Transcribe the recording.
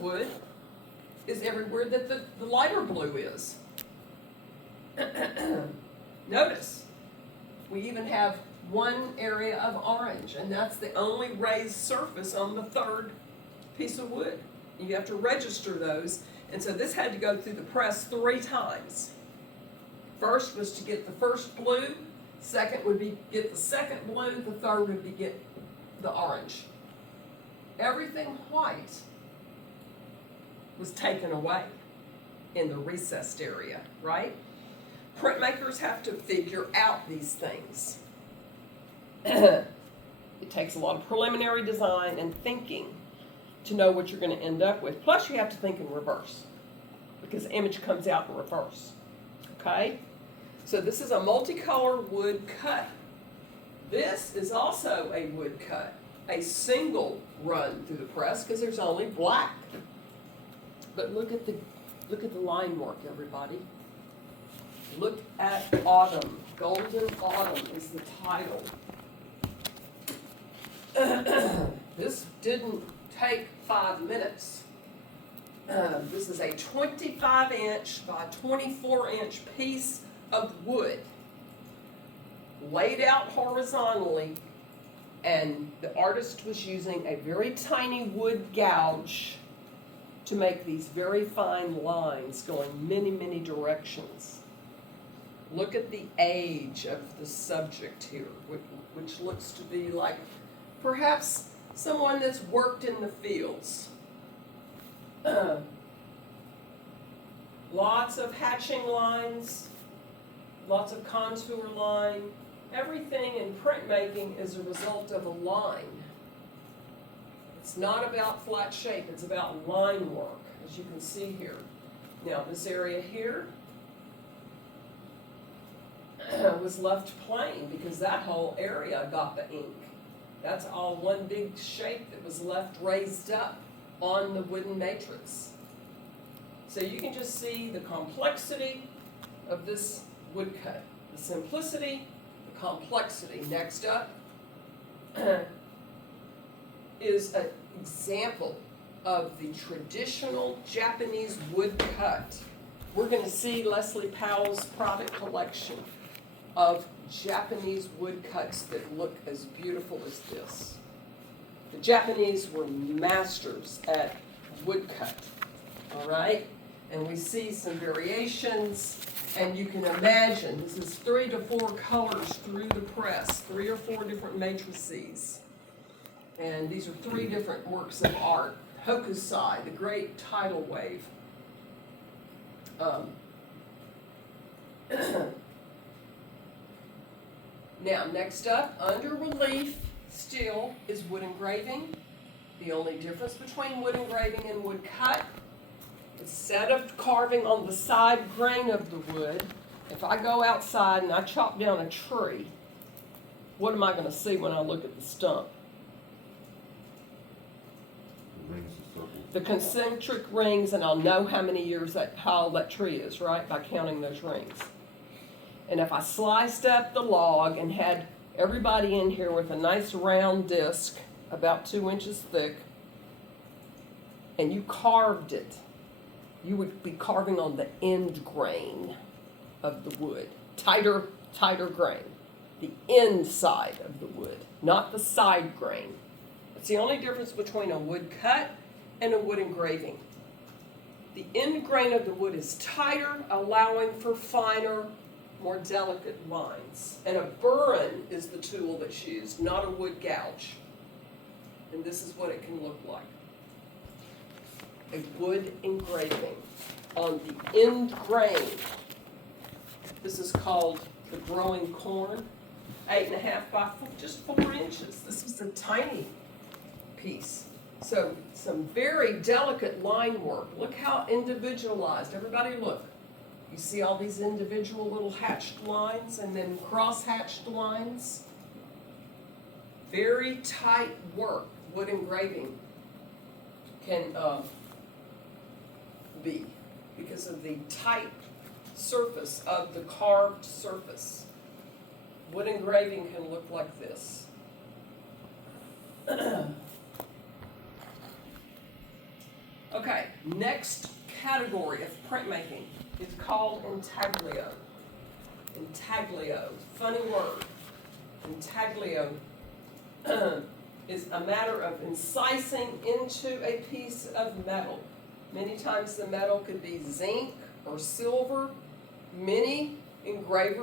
wood is everywhere that the lighter blue is. Notice, we even have one area of orange, and that's the only raised surface on the third piece of wood. You have to register those, and so this had to go through the press 3 times. First was to get the first blue, second would be get the second blue, the third would be get the orange. Everything white was taken away in the recessed area, right? Printmakers have to figure out these things. It takes a lot of preliminary design and thinking to know what you're going to end up with. Plus, you have to think in reverse because the image comes out in reverse. Okay? So this is a multicolor wood cut. This is also a wood cut, a single run through the press because there's only black. But look at the line work, everybody. Look at Autumn. Golden Autumn is the title. This didn't take 5 minutes. This is a 25-inch by 24-inch piece of wood laid out horizontally, and the artist was using a very tiny wood gouge to make these very fine lines going many, many directions. Look at the age of the subject here, which looks to be like perhaps someone that's worked in the fields. Lots of hatching lines, lots of contour line. Everything in printmaking is a result of a line. It's not about flat shape, it's about line work, as you can see here. Now, this area here was left plain because that whole area got the ink. That's all one big shape that was left raised up on the wooden matrix. So you can just see the complexity of this woodcut. The simplicity, the complexity. Next up is an example of the traditional Japanese woodcut. We're going to see Leslie Powell's private collection of Japanese woodcuts that look as beautiful as this. The Japanese were masters at woodcut, all right? And we see some variations, and you can imagine this is 3 to 4 colors through the press, 3 or 4 different matrices. And these are 3 different works of art. Hokusai, the great tidal wave. Now, next up, under relief still is wood engraving. The only difference between wood engraving and wood cut, instead of carving on the side grain of the wood, if I go outside and I chop down a tree, what am I going to see when I look at the stump? The concentric rings, and I'll know how many years how old that tree is, right, by counting those rings. And if I sliced up the log and had everybody in here with a nice round disc, about 2 inches thick, and you carved it, you would be carving on the end grain of the wood. Tighter grain. The inside of the wood, not the side grain. It's the only difference between a wood cut and a wood engraving. The end grain of the wood is tighter, allowing for finer, more delicate lines. And a burin is the tool that's used, not a wood gouge. And this is what it can look like. A wood engraving on the end grain. This is called the growing corn, 8.5 by just 4 inches. This is a tiny piece. So some very delicate line work. Look how individualized. Everybody look. You see all these individual little hatched lines and then cross-hatched lines? Very tight work, wood engraving can be because of the tight surface of the carved surface. Wood engraving can look like this. Okay, next category of printmaking is called intaglio. Intaglio, funny word. Intaglio is a matter of incising into a piece of metal. Many times the metal could be zinc or silver. Many engravers